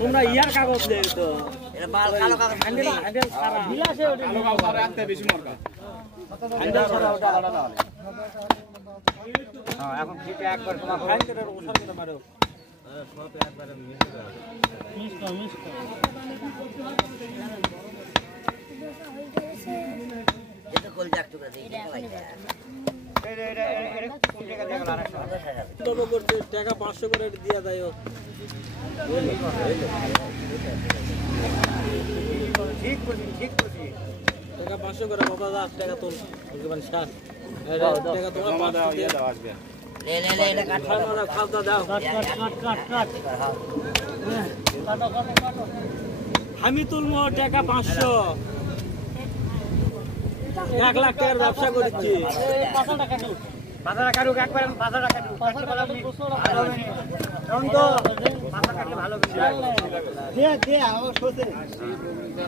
তোমরা ইয়ার কাগজ দেই তো এটা মাল কালো কাগজ হ্যান্ডেল সারা বিলাসে ওটা কালো কাগজ আর আনতে বেশি মরকা হ্যান্ডেল সারা ওটা আলাদা না হ্যাঁ এখন ঠিক একবার তোমার হ্যান্ডেল এর ওসার করে মারো সব একবার মিস এটা কল যাক টুকরা দেই টাকা 500 করে দিয়া যায় ঠিক করছি টাকা 500 করে বাবা 10 টাকা তোল মানে 60 টাকা তোমার 500 দিয়ে দাও আসবে লে এটা কাট খাওয়া দাও কাট আমি তুলবো টাকা 500 1 লাখ টাকার ব্যবসা করেছি 5 টাকা কাটু 5 টাকা কাটুক একবার 5 টাকা কাটুক 5 টাকা ভালো হবে কারণ তো 5 টাকা ভালো হবে দে আমার সোতে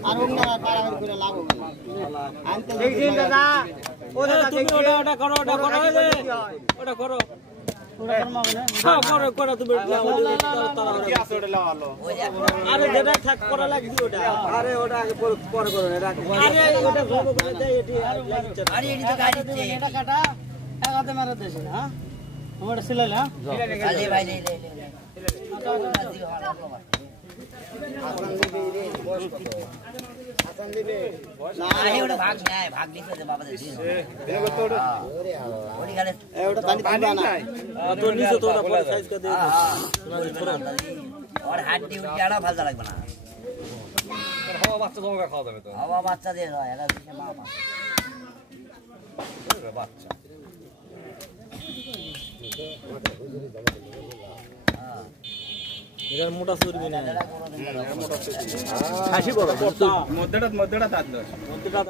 আর ওনা তাড়াতাড়ি করে লাভ হবে দেখছেন দাদা ও দাদা তুমি ওটা করো ওটা করো ওটা করমাবে না হ্যাঁ করো তুমি তাড়াতাড়ি কি আছে ওটা লাগালো আরে যেটা থাক করা লাগবে ওটা আরে ওটা আগে পরে করো এটা আরে ওটা গব করে দেই এটি লাগিছে আরে এটি তো গাড়ি দিচ্ছে এটা কাটা একাতে মারা দেছ না হ্যাঁ আমারটা সিলাইলা আরে ভাই লে হাসান দিবে না ওটা ভাগ নাই ভাগ দিছে যে বাবা দিছে দেখো তো ওরি গেলে ওটা পানি না তো নিচে তো ওটা বড় সাইজ কা দিয়ে और হাড্ডি উড়াড়া ভালো লাগবে না হাওয়া বাচ্চা তোমাকে খাওয়া যাবে তো হাওয়া বাচ্চা দিয়ে হয় এটা দিছে মা বাচ্চা এর মোটা চর্বি না খাসি বড় মধ্যটা তার মধ্যটা